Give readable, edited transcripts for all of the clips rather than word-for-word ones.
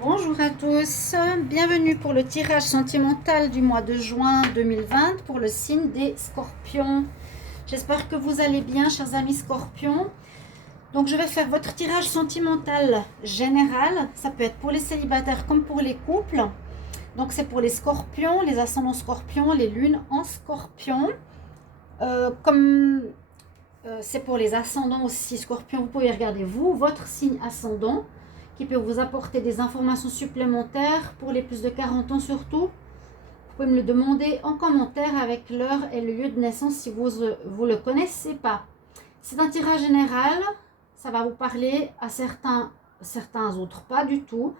Bonjour à tous, bienvenue pour le tirage sentimental du mois de juin 2020 pour le signe des Scorpions. J'espère que vous allez bien, chers amis Scorpions. Donc je vais faire votre tirage sentimental général, ça peut être pour les célibataires comme pour les couples. Donc c'est pour les Scorpions, les ascendants Scorpions, les lunes en Scorpion. Comme c'est pour les ascendants aussi Scorpions, vous pouvez regarder votre signe ascendant qui peut vous apporter des informations supplémentaires pour les plus de 40 ans surtout. Vous pouvez me le demander en commentaire avec l'heure et le lieu de naissance si vous ne le connaissez pas. C'est un tirage général, ça va vous parler à certains autres pas du tout.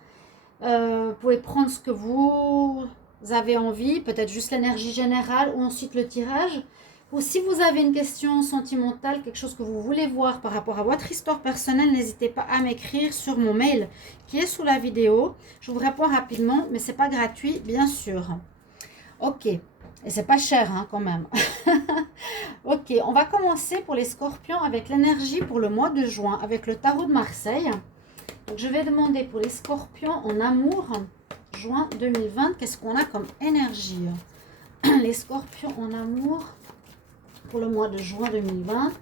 Vous pouvez prendre ce que vous avez envie, peut-être juste l'énergie générale ou ensuite le tirage. Ou si vous avez une question sentimentale, quelque chose que vous voulez voir par rapport à votre histoire personnelle, n'hésitez pas à m'écrire sur mon mail qui est sous la vidéo. Je vous réponds rapidement, mais ce n'est pas gratuit, bien sûr. Ok, et c'est pas cher hein, quand même. Ok, on va commencer pour les Scorpions avec l'énergie pour le mois de juin, avec le tarot de Marseille. Donc je vais demander pour les Scorpions en amour, juin 2020, qu'est-ce qu'on a comme énergie? Les Scorpions en amour pour le mois de juin 2020.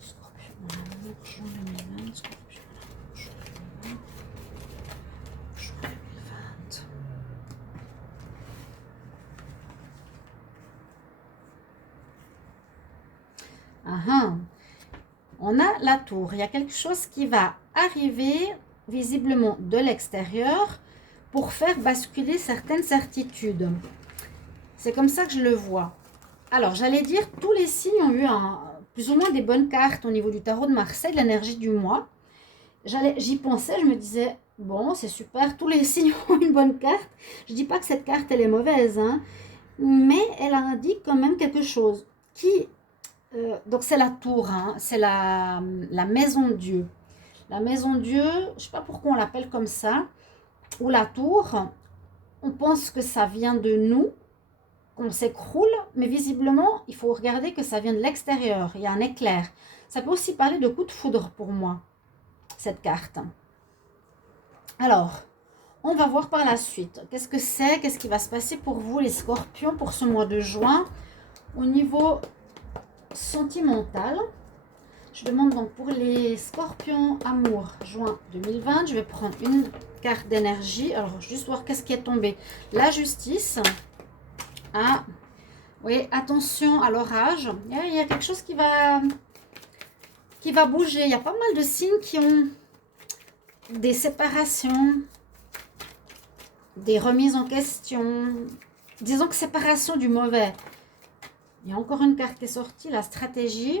Scorpion en amour, juin 2020. Scorpion en amour, juin 2020. Juin 2020. On a la tour. Il y a quelque chose qui va arriver visiblement de l'extérieur pour faire basculer certaines certitudes. C'est comme ça que je le vois. Alors, j'allais dire, tous les signes ont eu plus ou moins des bonnes cartes au niveau du tarot de Marseille, l'énergie du mois. J'y pensais, je me disais, bon, c'est super, tous les signes ont une bonne carte. Je ne dis pas que cette carte, elle est mauvaise, hein, mais elle indique quand même quelque chose. Donc, c'est la tour, hein, c'est la maison de Dieu. La maison de Dieu, je ne sais pas pourquoi on l'appelle comme ça, ou la tour, on pense que ça vient de nous, on s'écroule, mais visiblement, il faut regarder que ça vient de l'extérieur. Il y a un éclair. Ça peut aussi parler de coup de foudre pour moi, cette carte. Alors, on va voir par la suite. Qu'est-ce que c'est? Qu'est-ce qui va se passer pour vous, les Scorpions, pour ce mois de juin, au niveau sentimental? Je demande donc pour les Scorpions amour, juin 2020. Je vais prendre une carte d'énergie. Alors, juste voir qu'est-ce qui est tombé. La justice. Ah, oui, attention à l'orage. Il y a quelque chose qui va bouger. Il y a pas mal de signes qui ont des séparations, des remises en question. Disons que séparation du mauvais. Il y a encore une carte qui est sortie, la stratégie.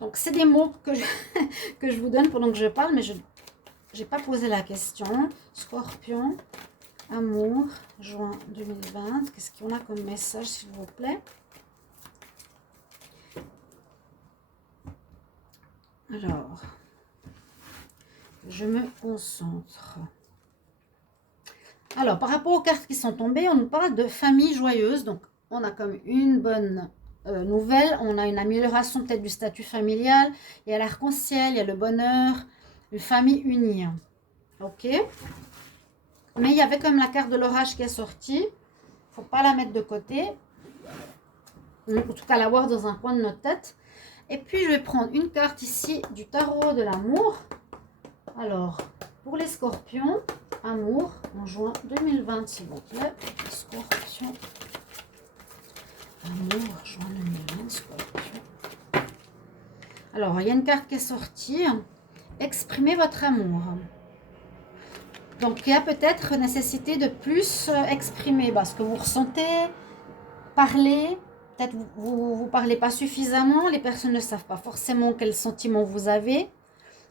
Donc, c'est des mots que je vous donne pendant que je parle, mais je n'ai pas posé la question. Scorpion. Amour, juin 2020. Qu'est-ce qu'on a comme message, s'il vous plaît? Alors, je me concentre. Alors, par rapport aux cartes qui sont tombées, on nous parle de famille joyeuse. Donc, on a comme une bonne nouvelle. On a une amélioration peut-être du statut familial. Il y a l'arc-en-ciel, il y a le bonheur, une famille unie. Ok? Mais il y avait comme la carte de l'orage qui est sortie. Il ne faut pas la mettre de côté. En tout cas, l'avoir dans un coin de notre tête. Et puis, je vais prendre une carte ici du tarot de l'amour. Alors, pour les Scorpions, amour, en juin 2020, s'il vous plaît. Scorpion. Amour, juin 2020, Scorpion. Alors, il y a une carte qui est sortie. Exprimez votre amour. Donc, il y a peut-être nécessité de plus exprimer ce que vous ressentez, parler. Peut-être vous ne parlez pas suffisamment. Les personnes ne savent pas forcément quels sentiments vous avez.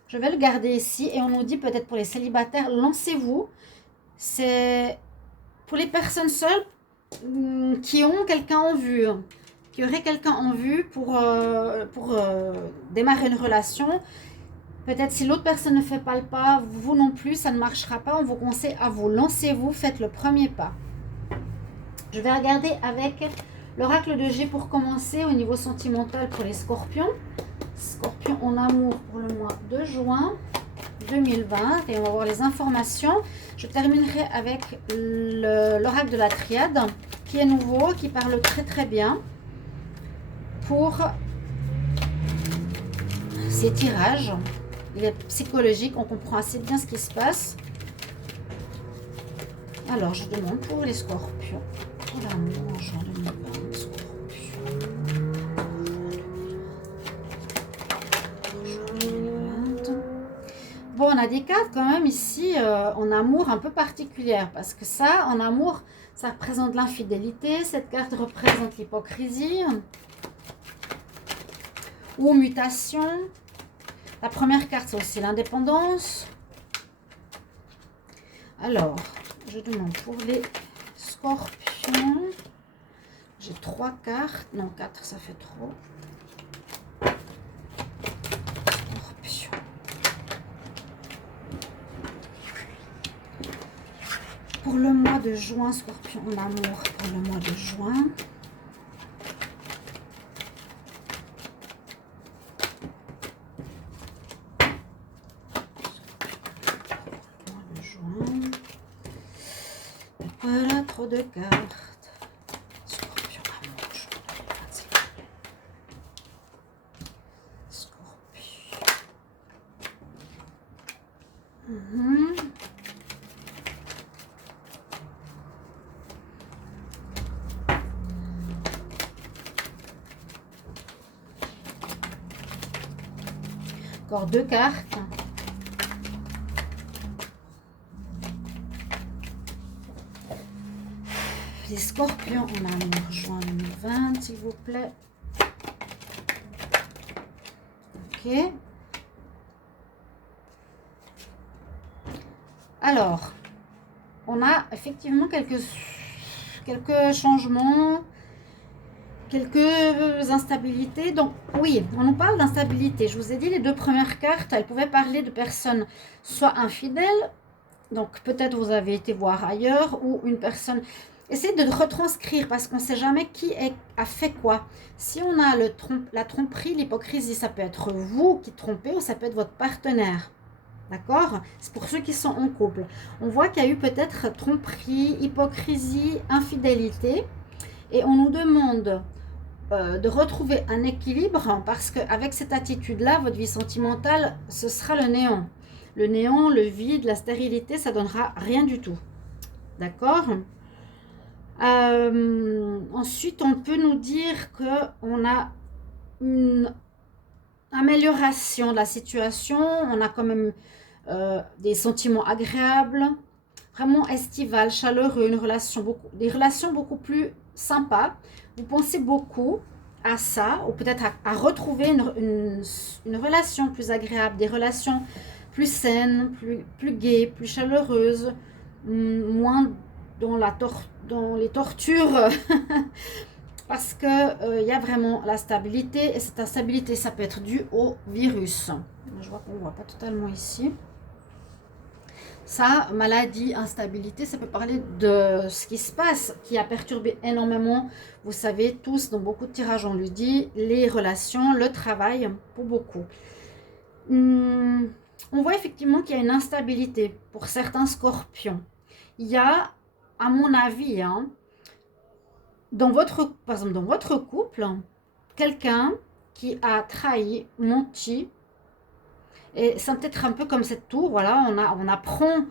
Je vais le garder ici. Et on nous dit peut-être pour les célibataires, lancez-vous. C'est pour les personnes seules qui ont quelqu'un en vue. Qui auraient quelqu'un en vue pour démarrer une relation. Peut-être si l'autre personne ne fait pas le pas, vous non plus, ça ne marchera pas. On vous conseille à vous. Lancez-vous, faites le premier pas. Je vais regarder avec l'oracle de G pour commencer au niveau sentimental pour les Scorpions. Scorpions en amour pour le mois de juin 2020 et on va voir les informations. Je terminerai avec l'oracle de la triade qui est nouveau, qui parle très très bien pour ces tirages. Il est psychologique, on comprend assez bien ce qui se passe. Alors, je demande pour les scorpions. Pour l'amour en juin 2020, scorpion. Bon, on a des cartes quand même ici en amour un peu particulières. Parce que ça, en amour, ça représente l'infidélité. Cette carte représente l'hypocrisie. Ou mutation. La première carte, c'est aussi l'indépendance. Alors, je demande pour les scorpions. J'ai 3 cartes. Non, 4, ça fait trop. Scorpion. Pour le mois de juin, scorpion en amour. Pour le mois de juin. Voilà, trop de cartes. Scorpion, amour, Scorpion. Encore 2 cartes. Les scorpions en amour, juin 2020, s'il vous plaît. Ok. Alors, on a effectivement quelques changements, quelques instabilités. Donc, oui, on nous parle d'instabilité. Je vous ai dit, les 2 premières cartes, elles pouvaient parler de personnes soit infidèles, donc peut-être vous avez été voir ailleurs, ou une personne... Essayez de retranscrire parce qu'on ne sait jamais qui a fait quoi. Si on a la tromperie, l'hypocrisie, ça peut être vous qui trompez ou ça peut être votre partenaire. D'accord? C'est pour ceux qui sont en couple. On voit qu'il y a eu peut-être tromperie, hypocrisie, infidélité. Et on nous demande de retrouver un équilibre parce qu'avec cette attitude-là, votre vie sentimentale, ce sera le néant. Le néant, le vide, la stérilité, ça ne donnera rien du tout. D'accord? Ensuite, on peut nous dire qu'on a une amélioration de la situation. On a quand même des sentiments agréables, vraiment estivales, chaleureux, des relations beaucoup plus sympas. Vous pensez beaucoup à ça, ou peut-être à retrouver une relation plus agréable, des relations plus saines, plus gaies, plus chaleureuses, moins dans les tortures parce que y a vraiment la stabilité et cette instabilité ça peut être dû au virus. Je vois qu'on ne voit pas totalement ici. Ça, maladie, instabilité, ça peut parler de ce qui se passe, qui a perturbé énormément, vous savez tous, dans beaucoup de tirages on lui dit, les relations, le travail, pour beaucoup. On voit effectivement qu'il y a une instabilité pour certains scorpions. Il y a, à mon avis, hein, par exemple dans votre couple, quelqu'un qui a trahi, menti, et c'est peut-être un peu comme cette tour, voilà, on apprend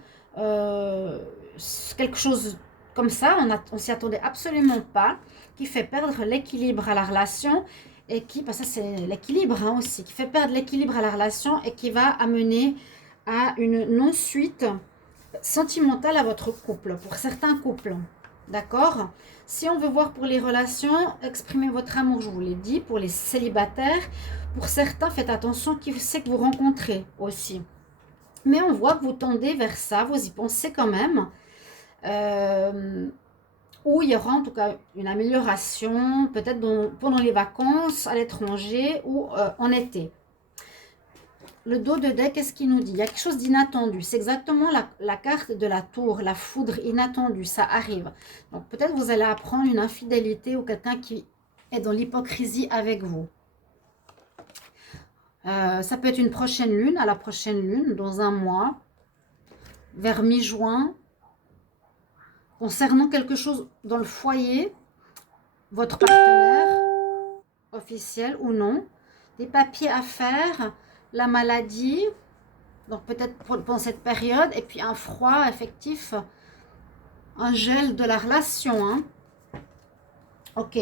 quelque chose comme ça, on s'y attendait absolument pas, qui fait perdre l'équilibre à la relation, et parce que ça c'est l'équilibre hein, aussi, qui fait perdre l'équilibre à la relation et qui va amener à une non-suite sentimentale à votre couple, pour certains couples. D'accord? Si on veut voir pour les relations, exprimez votre amour, je vous l'ai dit, pour les célibataires. Pour certains, faites attention qui c'est que vous rencontrez aussi. Mais on voit que vous tendez vers ça, vous y pensez quand même. Où il y aura en tout cas une amélioration, peut-être pendant les vacances à l'étranger ou en été. Le dos de deck, qu'est-ce qu'il nous dit? Il y a quelque chose d'inattendu. C'est exactement la carte de la tour, la foudre inattendue. Ça arrive. Donc peut-être vous allez apprendre une infidélité ou quelqu'un qui est dans l'hypocrisie avec vous. Ça peut être une prochaine lune, à la prochaine lune, dans un mois, vers mi-juin, concernant quelque chose dans le foyer, votre partenaire, officiel ou non, des papiers à faire, la maladie, donc peut-être pendant cette période, et puis un froid effectif, un gel de la relation. Hein. Ok,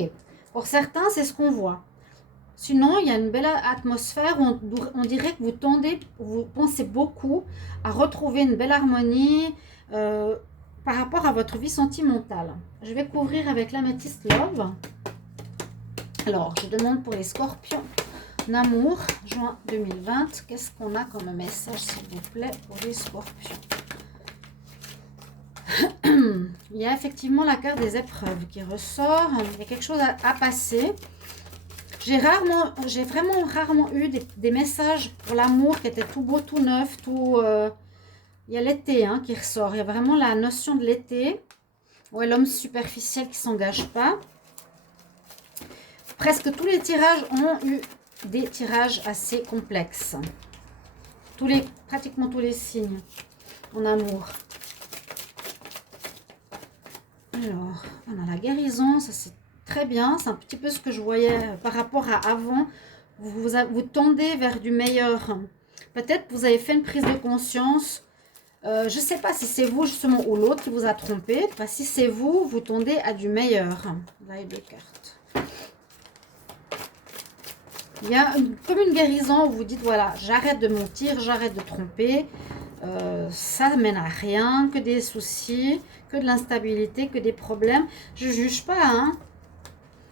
pour certains, c'est ce qu'on voit. Sinon, il y a une belle atmosphère où on dirait que vous pensez beaucoup à retrouver une belle harmonie par rapport à votre vie sentimentale. Je vais couvrir avec l'améthyste Love. Alors, je demande pour les scorpions en amour, juin 2020. Qu'est-ce qu'on a comme message, s'il vous plaît, pour les scorpions? Il y a effectivement la carte des épreuves qui ressort. Il y a quelque chose à passer. J'ai vraiment rarement eu des messages pour l'amour qui étaient tout beau, tout neuf, tout... il y a l'été hein, qui ressort. Il y a vraiment la notion de l'été. Ouais, l'homme superficiel qui ne s'engage pas. Presque tous les tirages ont eu des tirages assez complexes. Pratiquement tous les signes en amour. Alors, on a la guérison, ça c'est très bien. C'est un petit peu ce que je voyais par rapport à avant. Vous tendez vers du meilleur. Peut-être que vous avez fait une prise de conscience. Je ne sais pas si c'est vous justement ou l'autre qui vous a trompé. Enfin, si c'est vous, vous tendez à du meilleur. Là, il y a 2 cartes. Il y a comme une guérison où vous dites, voilà, j'arrête de mentir, j'arrête de tromper. Ça mène à rien, que des soucis, que de l'instabilité, que des problèmes. Je ne juge pas. Hein.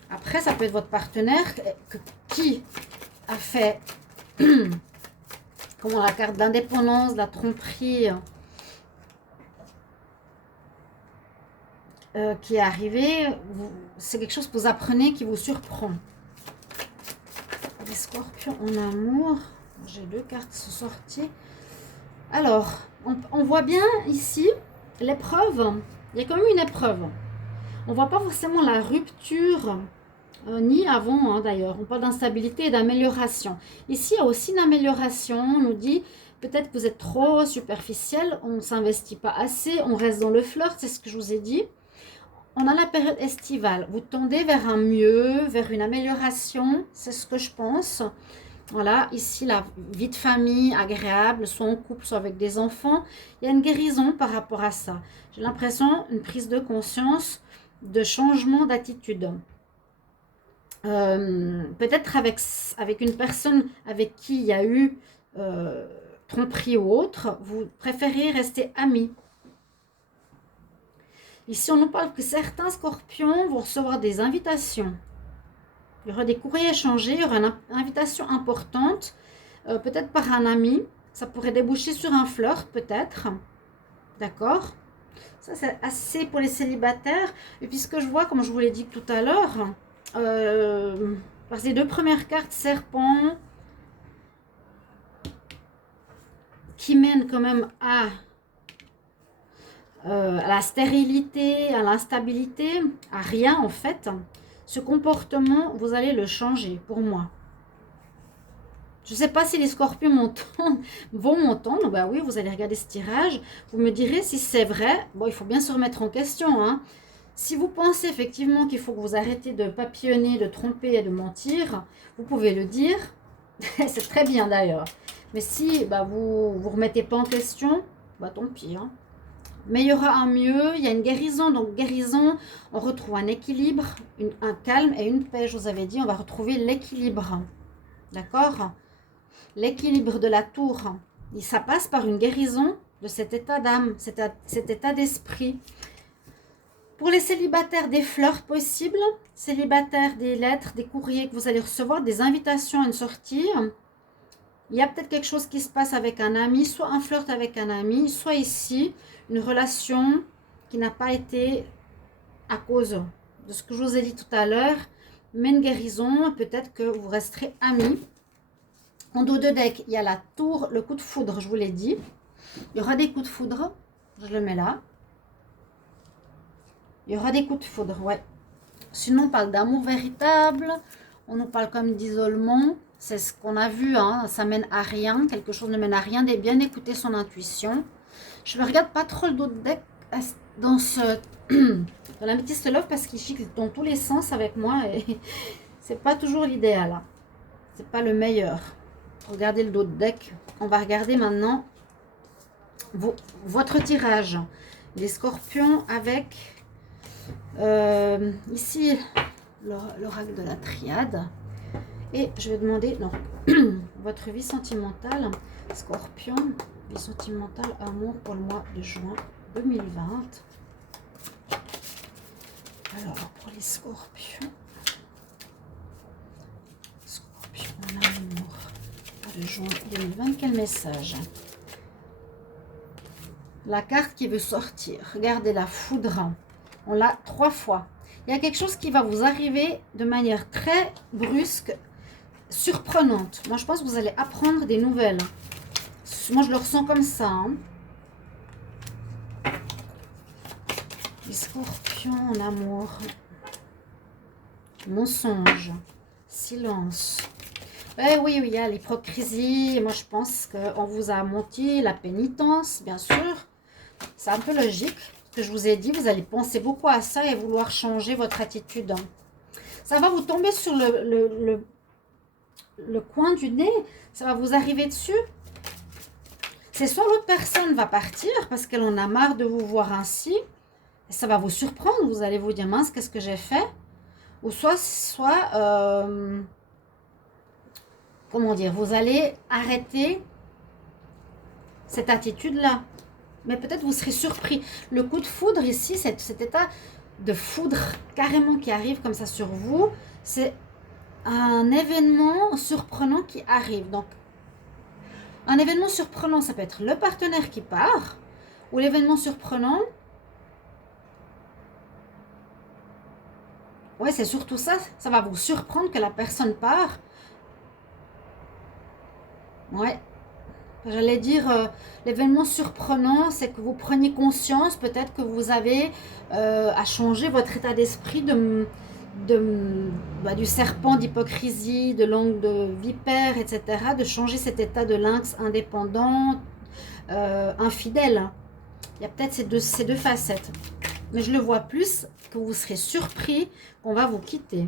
Après, ça peut être votre partenaire qui a fait comment la carte d'indépendance, la tromperie qui est arrivée. C'est quelque chose que vous apprenez qui vous surprend. Les scorpions en amour. J'ai 2 cartes sont sorties. Alors, on voit bien ici l'épreuve. Il y a quand même une épreuve. On ne voit pas forcément la rupture, ni avant hein, d'ailleurs. On parle d'instabilité et d'amélioration. Ici, il y a aussi une amélioration. On nous dit peut-être que vous êtes trop superficiel, on ne s'investit pas assez, on reste dans le flirt, c'est ce que je vous ai dit. On a la période estivale. Vous tendez vers un mieux, vers une amélioration, c'est ce que je pense. Voilà, ici, la vie de famille agréable, soit en couple, soit avec des enfants. Il y a une guérison par rapport à ça. J'ai l'impression, une prise de conscience, de changement d'attitude. Peut-être avec une personne avec qui il y a eu tromperie ou autre, vous préférez rester amis. Ici, on nous parle que certains scorpions vont recevoir des invitations. Il y aura des courriers échangés, il y aura une invitation importante, peut-être par un ami. Ça pourrait déboucher sur un flirt, peut-être. D'accord? Ça, c'est assez pour les célibataires. Et puis, ce que je vois, comme je vous l'ai dit tout à l'heure, par ces 2 premières cartes, serpent, qui mènent quand même à la stérilité, à l'instabilité, à rien en fait. Ce comportement, vous allez le changer pour moi. Je ne sais pas si les scorpions vont m'entendre. Bah oui, vous allez regarder ce tirage. Vous me direz si c'est vrai. Bon, il faut bien se remettre en question. Hein. Si vous pensez effectivement qu'il faut que vous arrêtez de papillonner, de tromper et de mentir, vous pouvez le dire. C'est très bien d'ailleurs. Mais si bah, vous ne remettez pas en question, bah tant pis. Hein. Mais il y aura un mieux, il y a une guérison. Donc guérison, on retrouve un équilibre, un calme et une paix. Je vous avais dit, on va retrouver l'équilibre. D'accord? L'équilibre de la tour. Et ça passe par une guérison de cet état d'âme, cet état d'esprit. Pour les célibataires, des fleurs possibles. Célibataires, des lettres, des courriers que vous allez recevoir, des invitations à une sortie. Il y a peut-être quelque chose qui se passe avec un ami, soit un flirt avec un ami, soit ici, une relation qui n'a pas été à cause de ce que je vous ai dit tout à l'heure, mais une guérison, peut-être que vous resterez amis. En dos de deck, il y a la tour, le coup de foudre, je vous l'ai dit. Il y aura des coups de foudre, je le mets là. Il y aura des coups de foudre, ouais. Sinon, on parle d'amour véritable, on nous parle comme d'isolement. C'est ce qu'on a vu, hein, ça mène à rien, quelque chose ne mène à rien, de bien écouter son intuition. Je ne regarde pas trop le dos de deck dans ce dans l'améthyste love parce qu'il fixe dans tous les sens avec moi et c'est pas toujours l'idéal. Hein. C'est pas le meilleur. Regardez le dos de deck. On va regarder maintenant votre tirage. Les scorpions avec ici l'oracle de la triade. Et je vais demander non, votre vie sentimentale, scorpion, vie sentimentale, amour pour le mois de juin 2020. Alors, pour les scorpions, scorpion en amour, mois de juin 2020, quel message? La carte qui veut sortir, regardez la foudre, on l'a 3 fois. Il y a quelque chose qui va vous arriver de manière très brusque, surprenante. Moi, je pense que vous allez apprendre des nouvelles. Moi, je le ressens comme ça. Hein. Les scorpions en amour. Mensonge. Silence. Oui, il y a l'hypocrisie. Moi, je pense qu'on vous a menti. La pénitence, bien sûr. C'est un peu logique. Ce que je vous ai dit, vous allez penser beaucoup à ça et vouloir changer votre attitude. Ça va vous tomber sur le coin du nez. Ça va vous arriver dessus. C'est soit l'autre personne va partir parce qu'elle en a marre de vous voir ainsi. Et ça va vous surprendre. Vous allez vous dire, mince, qu'est-ce que j'ai fait? Ou soit comment dire, vous allez arrêter cette attitude-là. Mais peut-être vous serez surpris. Le coup de foudre ici, cet état de foudre carrément qui arrive comme ça sur vous, c'est un événement surprenant qui arrive. Donc, un événement surprenant, ça peut être le partenaire qui part, ou l'événement surprenant, ouais, c'est surtout ça, ça va vous surprendre que la personne part. Ouais, j'allais dire, l'événement surprenant, c'est que vous preniez conscience, peut-être que vous avez à changer votre état d'esprit du serpent d'hypocrisie, de langue de vipère, etc., de changer cet état de lynx indépendant, infidèle. Il y a peut-être ces deux facettes. Mais je le vois plus que vous serez surpris qu'on va vous quitter.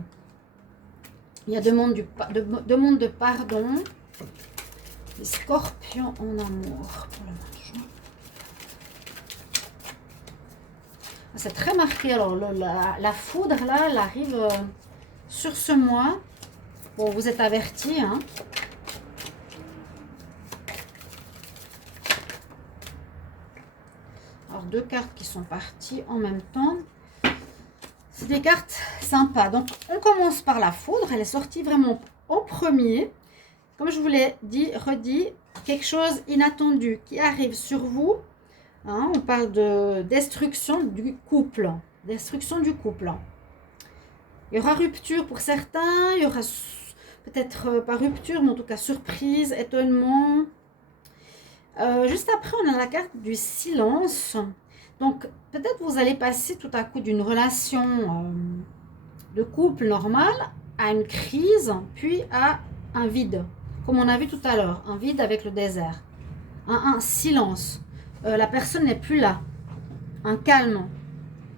Il y a demande de pardon. Les scorpions en amour pour le mois de juin. C'est très marqué. Alors, la foudre, là, elle arrive sur ce mois. Bon, vous êtes avertis, hein. Alors, 2 cartes qui sont parties en même temps. C'est des cartes sympas. Donc, on commence par la foudre. Elle est sortie vraiment au premier. Comme je vous l'ai redit, quelque chose inattendu qui arrive sur vous. Hein, on parle de destruction du couple. Destruction du couple. Il y aura rupture pour certains. Il y aura peut-être pas rupture, mais en tout cas surprise, étonnement. Juste après, on a la carte du silence. Donc, peut-être vous allez passer tout à coup d'une relation de couple normale à une crise, puis à un vide. Comme on a vu tout à l'heure, un vide avec le désert. Un silence. La personne n'est plus là. Un calme.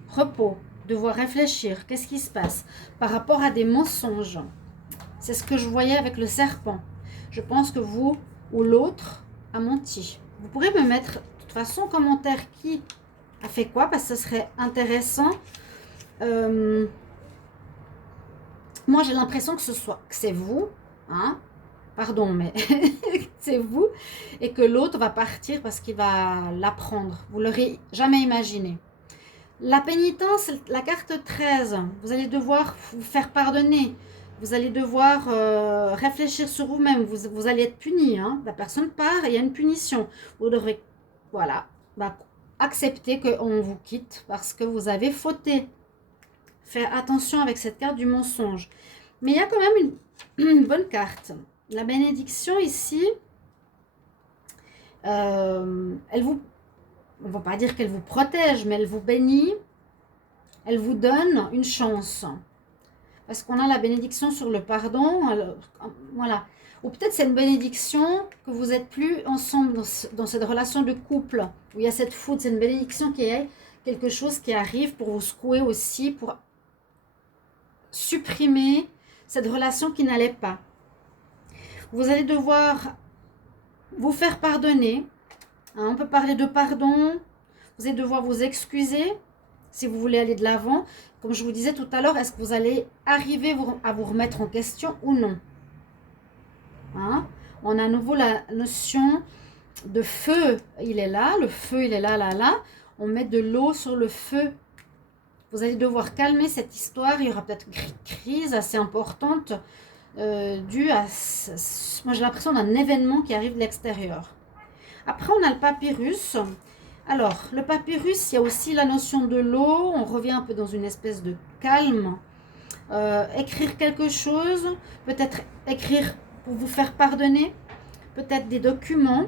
Repos. Devoir réfléchir. Qu'est-ce qui se passe par rapport à des mensonges? C'est ce que je voyais avec le serpent. Je pense que vous ou l'autre a menti. Vous pourrez me mettre de toute façon en commentaire qui a fait quoi, parce que ce serait intéressant. Moi, j'ai l'impression que c'est vous, hein? Pardon, mais c'est vous, et que l'autre va partir parce qu'il va l'apprendre. Vous ne l'aurez jamais imaginé. La pénitence, la carte 13, vous allez devoir vous faire pardonner. Vous allez devoir réfléchir sur vous-même. Vous allez être puni. Hein. La personne part et il y a une punition. Vous devrez, voilà, accepter qu'on vous quitte parce que vous avez fauté. Faire attention avec cette carte du mensonge. Mais il y a quand même une bonne carte. La bénédiction ici, elle vous, on ne va pas dire qu'elle vous protège, mais elle vous bénit, elle vous donne une chance. Parce qu'on a la bénédiction sur le pardon, alors, voilà. Ou peut-être c'est une bénédiction que vous n'êtes plus ensemble dans cette relation de couple, où il y a cette foudre. C'est une bénédiction qui est quelque chose qui arrive pour vous secouer aussi, pour supprimer cette relation qui n'allait pas. Vous allez devoir vous faire pardonner. Hein, on peut parler de pardon. Vous allez devoir vous excuser si vous voulez aller de l'avant. Comme je vous disais tout à l'heure, est-ce que vous allez arriver à vous remettre en question ou non? Hein? On a à nouveau la notion de feu. Il est là, le feu, il est là, là, là. On met de l'eau sur le feu. Vous allez devoir calmer cette histoire. Il y aura peut-être une crise assez importante due à, moi j'ai l'impression d'un événement qui arrive de l'extérieur. Après, on a le papyrus. Alors, le papyrus, il y a aussi la notion de l'eau. On revient un peu dans une espèce de calme. Écrire quelque chose, peut-être écrire pour vous faire pardonner, peut-être des documents.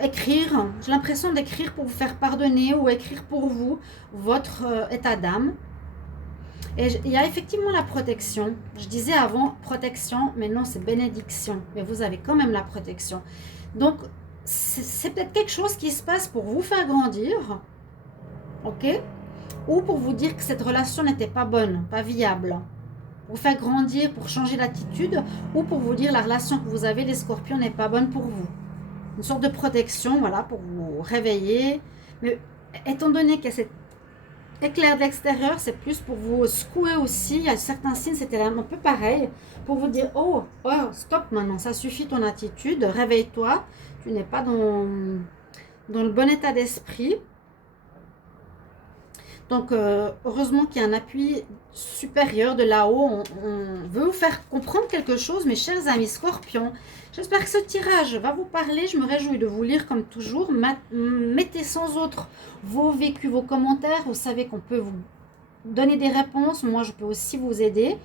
Écrire, j'ai l'impression d'écrire pour vous faire pardonner ou écrire pour vous votre état d'âme. Et il y a effectivement la protection. Je disais avant protection, mais non, c'est bénédiction. Mais vous avez quand même la protection. Donc, c'est peut-être quelque chose qui se passe pour vous faire grandir, ok? Ou pour vous dire que cette relation n'était pas bonne, pas viable. Pour vous faire grandir, pour changer d'attitude, ou pour vous dire la relation que vous avez, les scorpions, n'est pas bonne pour vous. Une sorte de protection, voilà, pour vous réveiller. Mais étant donné qu'il y a cet éclair de l'extérieur, c'est plus pour vous secouer aussi. Il y a certains signes, c'était un peu pareil, pour vous dire, oh, stop maintenant, ça suffit ton attitude, réveille-toi, tu n'es pas dans le bon état d'esprit. Donc, heureusement qu'il y a un appui supérieur de là-haut. On veut vous faire comprendre quelque chose, mes chers amis scorpions. J'espère que ce tirage va vous parler. Je me réjouis de vous lire comme toujours. Mettez sans autre vos vécus, vos commentaires. Vous savez qu'on peut vous donner des réponses. Moi, je peux aussi vous aider.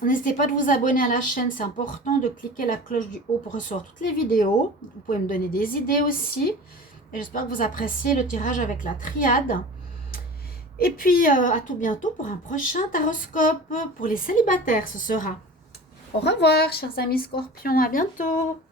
N'hésitez pas de vous abonner à la chaîne. C'est important de cliquer la cloche du haut pour recevoir toutes les vidéos. Vous pouvez me donner des idées aussi. Et j'espère que vous appréciez le tirage avec la triade. Et puis, à tout bientôt pour un prochain taroscope. Pour les célibataires, ce sera. Au revoir, chers amis scorpions. À bientôt.